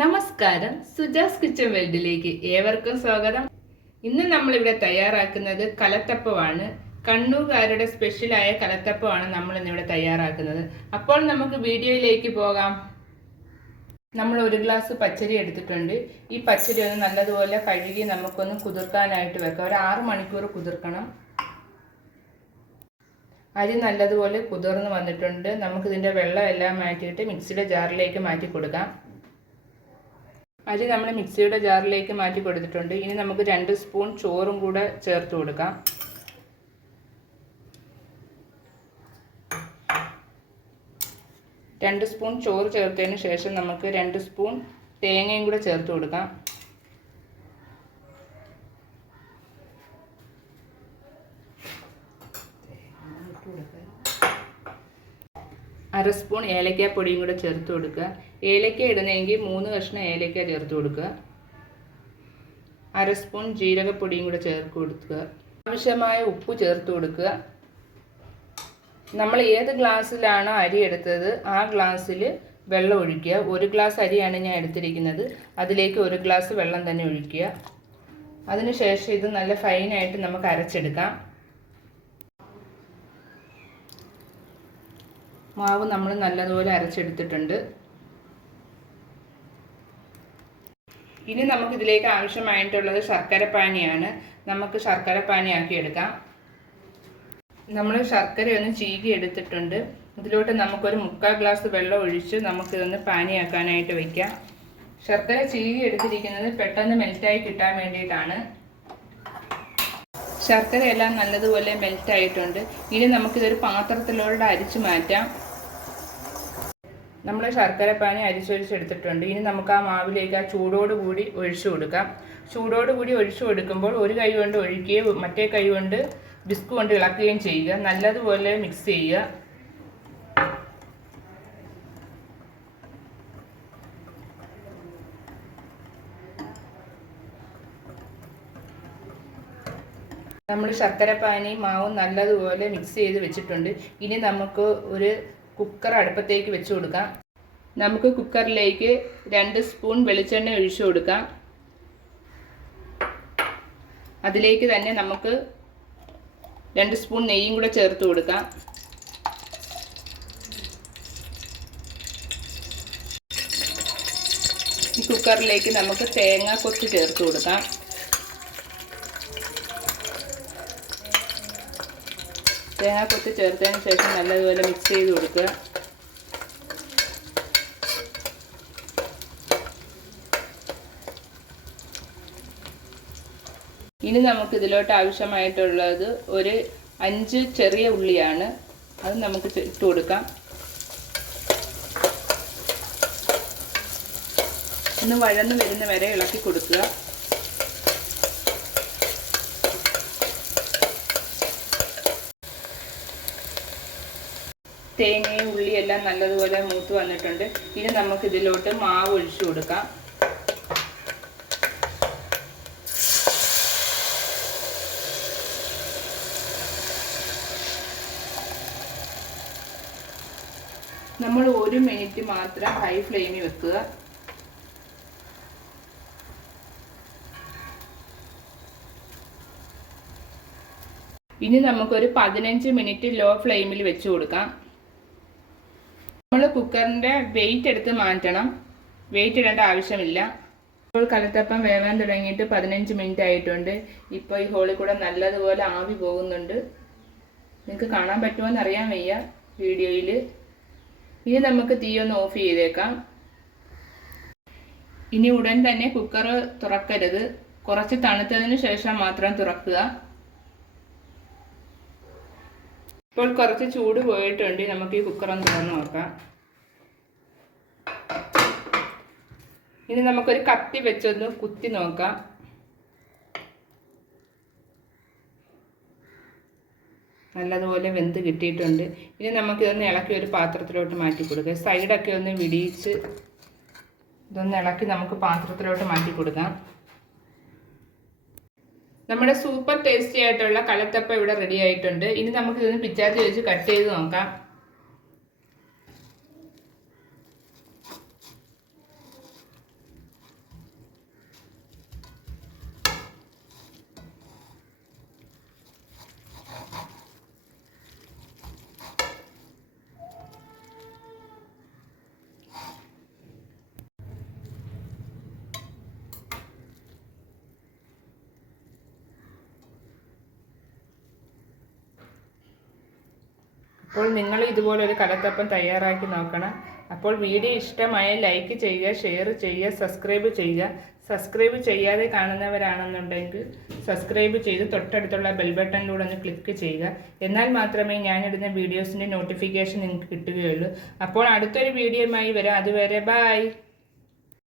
നമസ്കാരം. സുജാസ് കിച്ചൺ വേൾഡിലേക്ക് ഏവർക്കും സ്വാഗതം. ഇന്ന് നമ്മളിവിടെ തയ്യാറാക്കുന്നത് കലത്തപ്പമാണ്. കണ്ണൂർകാരുടെ സ്പെഷ്യലായ കലത്തപ്പമാണ് നമ്മൾ ഇന്നിവിടെ തയ്യാറാക്കുന്നത്. അപ്പോൾ നമുക്ക് വീഡിയോയിലേക്ക് പോകാം. നമ്മൾ ഒരു ഗ്ലാസ് പച്ചരി എടുത്തിട്ടുണ്ട്. ഈ പച്ചരി ഒന്ന് നല്ലതുപോലെ കഴുകി നമുക്കൊന്ന് കുതിർക്കാനായിട്ട് വെക്കാം. ഒരു ആറ് മണിക്കൂർ കുതിർക്കണം. അരി നല്ലതുപോലെ കുതിർന്ന് വന്നിട്ടുണ്ട്. നമുക്കിതിന്റെ വെള്ളം എല്ലാം മാറ്റിയിട്ട് മിക്സിയുടെ ജാറിലേക്ക് മാറ്റി കൊടുക്കാം. അരി നമ്മൾ മിക്സിയുടെ ജാറിലേക്ക് മാറ്റി കൊടുത്തിട്ടുണ്ട്. ഇനി നമുക്ക് രണ്ട് സ്പൂൺ ചോറും കൂടെ ചേർത്ത് കൊടുക്കാം. രണ്ട് സ്പൂൺ ചോറ് ചേർത്തതിന് ശേഷം നമുക്ക് രണ്ട് സ്പൂൺ തേങ്ങയും കൂടെ ചേർത്ത് കൊടുക്കാം. അര സ്പൂൺ ഏലക്ക പൊടിയും കൂടെ ചേർത്ത് കൊടുക്കുക. ഏലക്ക ഇടുന്നെങ്കിൽ മൂന്ന് കഷ്ണം ഏലക്ക ചേർത്ത് കൊടുക്കുക. അര സ്പൂൺ ജീരകപ്പൊടിയും കൂടെ ചേർത്ത് കൊടുക്കുക. ആവശ്യമായ ഉപ്പ് ചേർത്ത് കൊടുക്കുക. നമ്മൾ ഏത് ഗ്ലാസ്സിലാണോ അരി എടുത്തത് ആ ഗ്ലാസ്സിൽ വെള്ളം ഒഴിക്കുക. ഒരു ഗ്ലാസ് അരിയാണ് ഞാൻ എടുത്തിരിക്കുന്നത്. അതിലേക്ക് ഒരു ഗ്ലാസ് വെള്ളം തന്നെ ഒഴിക്കുക. അതിനുശേഷം ഇത് നല്ല ഫൈനായിട്ട് നമുക്ക് അരച്ചെടുക്കാം. മാവ് നമ്മൾ നല്ലതുപോലെ അരച്ചെടുത്തിട്ടുണ്ട്. ഇനി നമുക്ക് ഇതിലേക്ക് ആവശ്യമായിട്ടുള്ളത് ശർക്കര പാനിയാണ്. നമുക്ക് ശർക്കര പാനിയാക്കി എടുക്കാം. നമ്മൾ ശർക്കര ഒന്ന് ചീകി എടുത്തിട്ടുണ്ട്. ഇതിലോട്ട് നമുക്കൊരു മുക്കാൽ ഗ്ലാസ് വെള്ളം ഒഴിച്ച് നമുക്കിതൊന്ന് പാനിയാക്കാനായിട്ട് വയ്ക്കാം ശർക്കര ചീകി എടുത്തിരിക്കുന്നത് പെട്ടെന്ന് മെൽറ്റായി കിട്ടാൻ വേണ്ടിയിട്ടാണ്. ശർക്കരയെല്ലാം നല്ലതുപോലെ മെൽറ്റായിട്ടുണ്ട്. ഇനി നമുക്കിതൊരു പാത്രത്തിലൂടെ അരിച്ചു മാറ്റാം. നമ്മൾ ശർക്കര പാനി അരിച്ചൊഴിച്ചെടുത്തിട്ടുണ്ട് ഇനി നമുക്ക് ആ മാവിലേക്ക് ആ ചൂടോടുകൂടി ഒഴിച്ചു കൊടുക്കാം. ചൂടോടുകൂടി ഒഴിച്ചു കൊടുക്കുമ്പോൾ ഒരു കൈ കൊണ്ട് ഒഴിക്കുകയും മറ്റേ കൈ കൊണ്ട് ബിസ്ക് കൊണ്ട് ഇളക്കുകയും ചെയ്യുക. നല്ലതുപോലെ മിക്സ് ചെയ്യുക. നമ്മൾ ശർക്കരപ്പാനി മാവും നല്ലതുപോലെ മിക്സ് ചെയ്ത് വെച്ചിട്ടുണ്ട്. ഇനി നമുക്ക് ഒരു കുക്കർ അടുപ്പത്തേക്ക് വെച്ച് കൊടുക്കാം. നമുക്ക് കുക്കറിലേക്ക് രണ്ട് സ്പൂൺ വെളിച്ചെണ്ണ ഒഴിച്ചു കൊടുക്കാം. അതിലേക്ക് തന്നെ നമുക്ക് രണ്ട് സ്പൂൺ നെയ്യും കൂടെ ചേർത്ത് കൊടുക്കാം. ഈ കുക്കറിലേക്ക് നമുക്ക് തേങ്ങ കൊത്തി ചേർത്ത് കൊടുക്കാം. തേങ്ങാക്കൊത്ത് ചേർത്തതിന് ശേഷം നല്ലതുപോലെ മിക്സ് ചെയ്ത് കൊടുക്കുക. ഇനി നമുക്ക് ഇതിലോട്ട് ആവശ്യമായിട്ടുള്ളത് ഒരു അഞ്ച് ചെറിയ ഉള്ളിയാണ്. അത് നമുക്ക് ഇട്ട് കൊടുക്കാം. ഒന്ന് വഴന്ന് വരുന്ന വരെ ഇളക്കി കൊടുക്കുക. തേങ്ങയും എല്ലാം നല്ലതുപോലെ മൂത്ത് വന്നിട്ടുണ്ട്. ഇനി നമുക്ക് ഇതിലോട്ട് മാവ് ഒഴിച്ചു കൊടുക്കാം. നമ്മൾ ഒരു മിനിറ്റ് മാത്രം ഹൈ ഫ്ലെയിമിൽ വെക്കുക. ഇനി നമുക്കൊരു പതിനഞ്ച് മിനിറ്റ് ലോ ഫ്ലെയിമിൽ വെച്ച് കൊടുക്കാം. കുക്കറിന്റെ വെയിറ്റ് എടുത്ത് മാറ്റണം. വെയിറ്റ് ഇടേണ്ട ആവശ്യമില്ല. ഇപ്പോൾ കലത്തപ്പം വേവാൻ തുടങ്ങിയിട്ട് പതിനഞ്ച് മിനിറ്റ് ആയിട്ടുണ്ട്. ഇപ്പോൾ ഈ ഹോളിൽ കൂടെ നല്ലതുപോലെ ആവി പോകുന്നുണ്ട്. നിങ്ങൾക്ക് കാണാൻ പറ്റുമോ എന്നറിയാൻ വയ്യ വീഡിയോയിൽ ഇനി നമുക്ക് തീ ഒന്ന് ഓഫ് ചെയ്തേക്കാം. ഇനി ഉടൻ തന്നെ കുക്കർ തുറക്കരുത്. കുറച്ച് തണുത്തതിന് ശേഷം മാത്രം തുറക്കുക. ഇപ്പോൾ കുറച്ച് ചൂട് പോയിട്ടുണ്ട്. നമുക്ക് ഈ കുക്കർ ഒന്ന് തുറന്ന് നോക്കാം. ഇനി നമുക്കൊരു കത്തി വെച്ചൊന്ന് കുത്തി നോക്കാം. നല്ലതുപോലെ വെന്ത് കിട്ടിയിട്ടുണ്ട്. ഇനി നമുക്കിതൊന്ന് ഇളക്കി ഒരു പാത്രത്തിലോട്ട് മാറ്റി കൊടുക്കുക സൈഡൊക്കെ ഒന്ന് വിടിയിച്ച് ഇതൊന്ന് ഇളക്കി നമുക്ക് പാത്രത്തിലോട്ട് മാറ്റി കൊടുക്കാം. നമ്മുടെ സൂപ്പർ ടേസ്റ്റി ആയിട്ടുള്ള കലത്തപ്പ ഇവിടെ റെഡി ആയിട്ടുണ്ട്. ഇനി നമുക്കിതൊന്ന് പിച്ചാത്തി വെച്ച് കട്ട് ചെയ്ത് നോക്കാം. അപ്പോൾ നിങ്ങൾ ഇതുപോലെ ഒരു കലത്തപ്പം തയ്യാറാക്കി നോക്കണം. അപ്പോൾ വീഡിയോ ഇഷ്ടമായ ലൈക്ക് ചെയ്യുക ഷെയർ ചെയ്യുക സബ്സ്ക്രൈബ് ചെയ്യുക. സബ്സ്ക്രൈബ് ചെയ്യാതെ കാണുന്നവരാണെന്നുണ്ടെങ്കിൽ സബ്സ്ക്രൈബ് ചെയ്ത് തൊട്ടടുത്തുള്ള ബെൽ ബട്ടണിലൂടെ ഒന്ന് ക്ലിക്ക് ചെയ്യുക. എന്നാൽ മാത്രമേ ഞാനിടുന്ന വീഡിയോസിന്റെ നോട്ടിഫിക്കേഷൻ നിങ്ങൾക്ക് കിട്ടുകയുള്ളൂ. അപ്പോൾ അടുത്തൊരു വീഡിയോയുമായി വരാം. അതുവരെ ബായ്